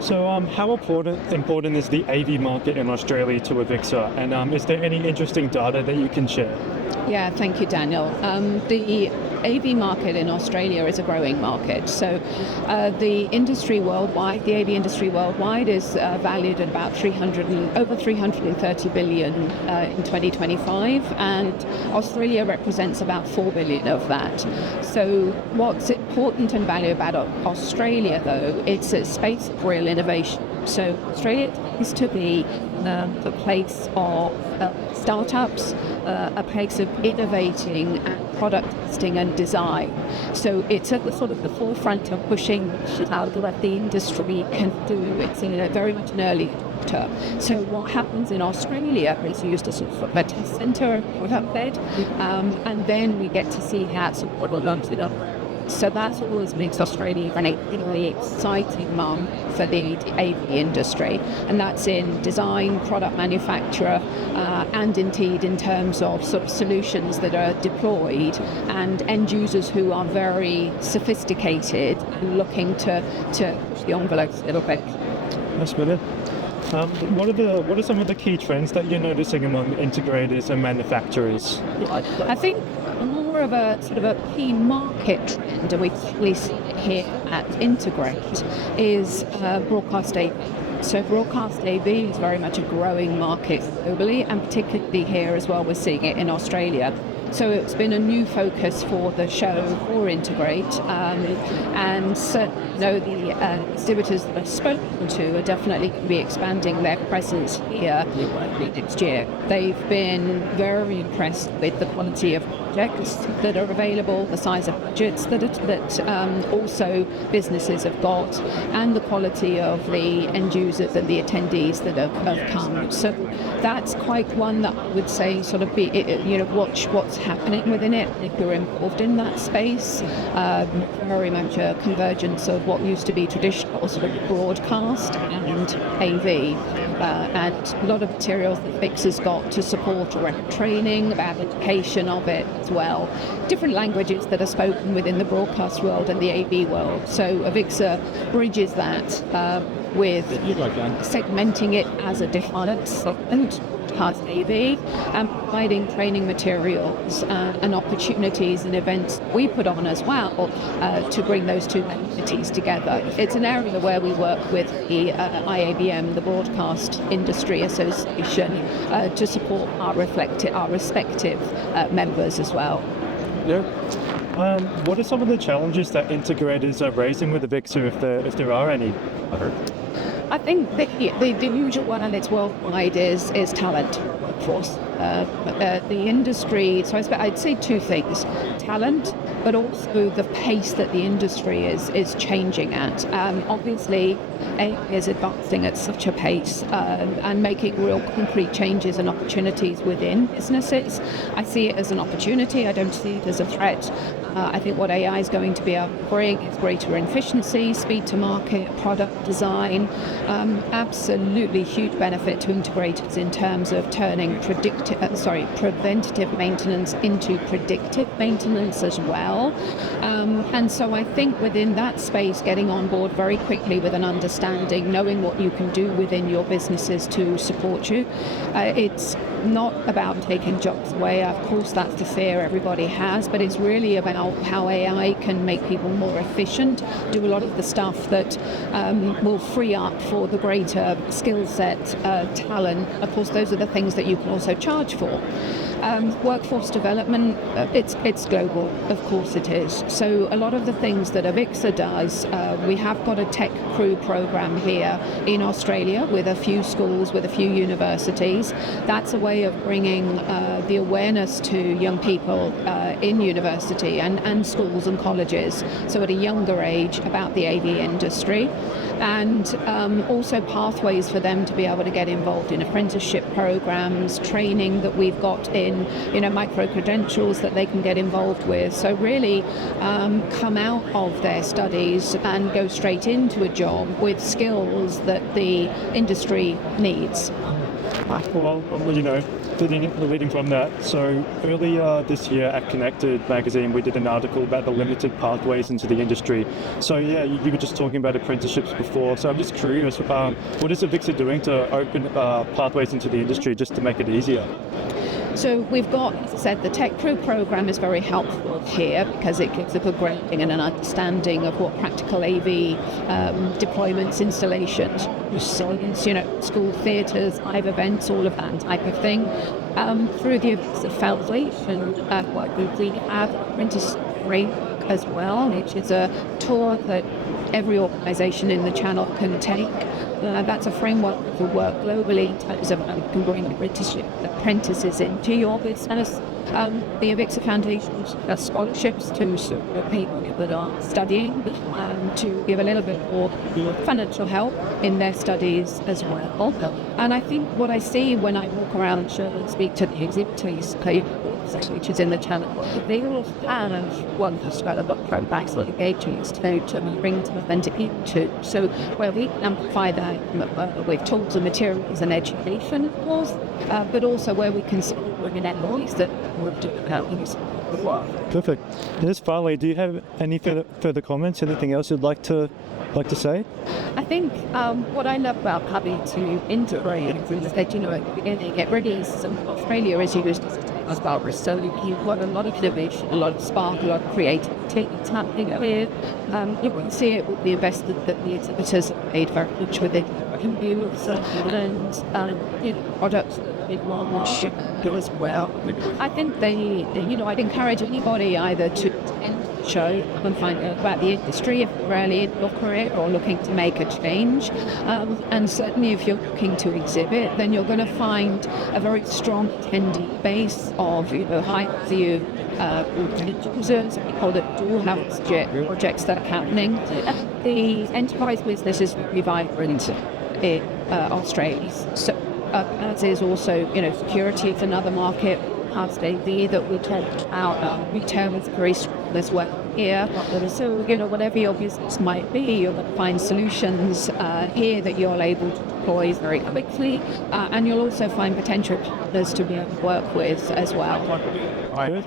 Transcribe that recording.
So how important is the AV market in Australia to AVIXA, and is there any interesting data that you can share? Yeah, thank you, Daniel. The AV market in Australia is a growing market. So the industry worldwide, the AV industry worldwide is valued at about over 330 billion in 2025, and Australia represents about 4 billion of that. So what's important and valuable about Australia, though, it's a space of real innovation. So Australia is to be the place of startups, a place of innovating and product testing and design. So it's at the sort of the forefront of pushing out what the industry can do. It's in very much an early adopter. So what happens in Australia is used as sort of a test centre, product bed, and then we get to see how it's what we're going to do. So that's always makes Australia an really exciting market for the AV industry, and that's in design, product manufacture, and indeed in terms of sort of solutions that are deployed and end users who are very sophisticated and looking to push the envelopes a little bit. That's brilliant. What are some of the key trends that you're noticing among integrators and manufacturers? I think more of a sort of a key market trend, and we see it here at Integrate, is broadcast AV. So broadcast AV is very much a growing market globally, and particularly here as well, we're seeing it in Australia. So it's been a new focus for the show for Integrate, and certainly the exhibitors that I've spoken to are definitely going to be expanding their presence here next year. They've been very impressed with the quality of projects that are available, the size of budgets that also businesses have got, and the quality of the end users and the attendees that have come. So that's quite one that I would say sort of watch what's happening within it if you're involved in that space. Very much a convergence of what used to be traditional sort of broadcast and AV, and a lot of materials that AVIXA's got to support around training, about education of it as well. Different languages that are spoken within the broadcast world and the AV world. So AVIXA bridges that with segmenting it as a defined segment, broadcast AV, and providing training materials and opportunities and events we put on as well to bring those two entities together. It's an area where we work with the IABM, the Broadcast Industry Association, to support our respective members as well. Yeah. What are some of the challenges that integrators are raising with AVIXA, if there are any? I think the usual one, and it's worldwide, is talent, of course. The industry, so I'd say two things: talent, but also the pace that the industry is changing at. Obviously, AI is advancing at such a pace and making real concrete changes and opportunities within businesses. I see it as an opportunity. I don't see it as a threat. I think what AI is going to be able to bring is greater efficiency, speed to market, product design, absolutely huge benefit to integrators in terms of turning preventative maintenance into predictive maintenance as well. And so I think within that space, getting on board very quickly with an understanding, knowing what you can do within your businesses to support you. It's not about taking jobs away. Of course, that's the fear everybody has, but it's really about how AI can make people more efficient, do a lot of the stuff that will free up for the greater skill set, talent. Of course, those are the things that you can also charge for. Workforce development, it's global, of course it is. So a lot of the things that AVIXA does, we have got a tech crew program here in Australia with a few schools, with a few universities. That's a way of bringing the awareness to young people in university and schools and colleges, so at a younger age, about the AV industry. And also pathways for them to be able to get involved in apprenticeship programs, training that we've got in, micro-credentials that they can get involved with. So really come out of their studies and go straight into a job with skills that the industry needs. Well, leading from that, so earlier this year at Connected magazine, we did an article about the limited pathways into the industry. So yeah, you were just talking about apprenticeships before. So I'm just curious, what is AVIXA doing to open pathways into the industry just to make it easier? So we've got, as I said, the Tech Crew program is very helpful here because it gives a good grounding and an understanding of what practical AV deployments, installations, science, school theatres, live events, all of that type of thing. Through the AVIXA Foundation, we have apprentice framework as well, which is a tour that every organisation in the channel can take. That's a framework for work globally in terms of how you can bring apprentices into your business. The AVIXA Foundation has scholarships to people that are studying to give a little bit more financial help in their studies as well. And I think what I see when I walk around and speak to the exhibitors, which is in the channel, they all have one back engagements to bring to authentic into. So where we amplify that with tools and materials and education, of course, but also where we can bring in voice that we're doing about use. Perfect. Yes, Farley, do you have any further comments? Anything else you'd like to say? I think what I love about having to integrate is that, at the beginning, it really is Australia is used as about research. You've got a lot of innovation, a lot of spark, a lot of creativity. It's happening here. You can see it with the investment that the exhibitors have made very much with it. And products that they want to ship as well. I think I'd encourage anybody either to attend the show and find out about the industry if you're early in your career or looking to make a change. And certainly if you're looking to exhibit, then you're going to find a very strong attendee base of high value users. We call it dual house projects that are happening. The enterprise business is very vibrant in Australia. So, as is also, security is another market. Past AV that we talked about, retail is very strong as well here. So, whatever your business might be, you're going to find solutions here that you're able to deploy very quickly, and you'll also find potential partners to be able to work with as well. Good.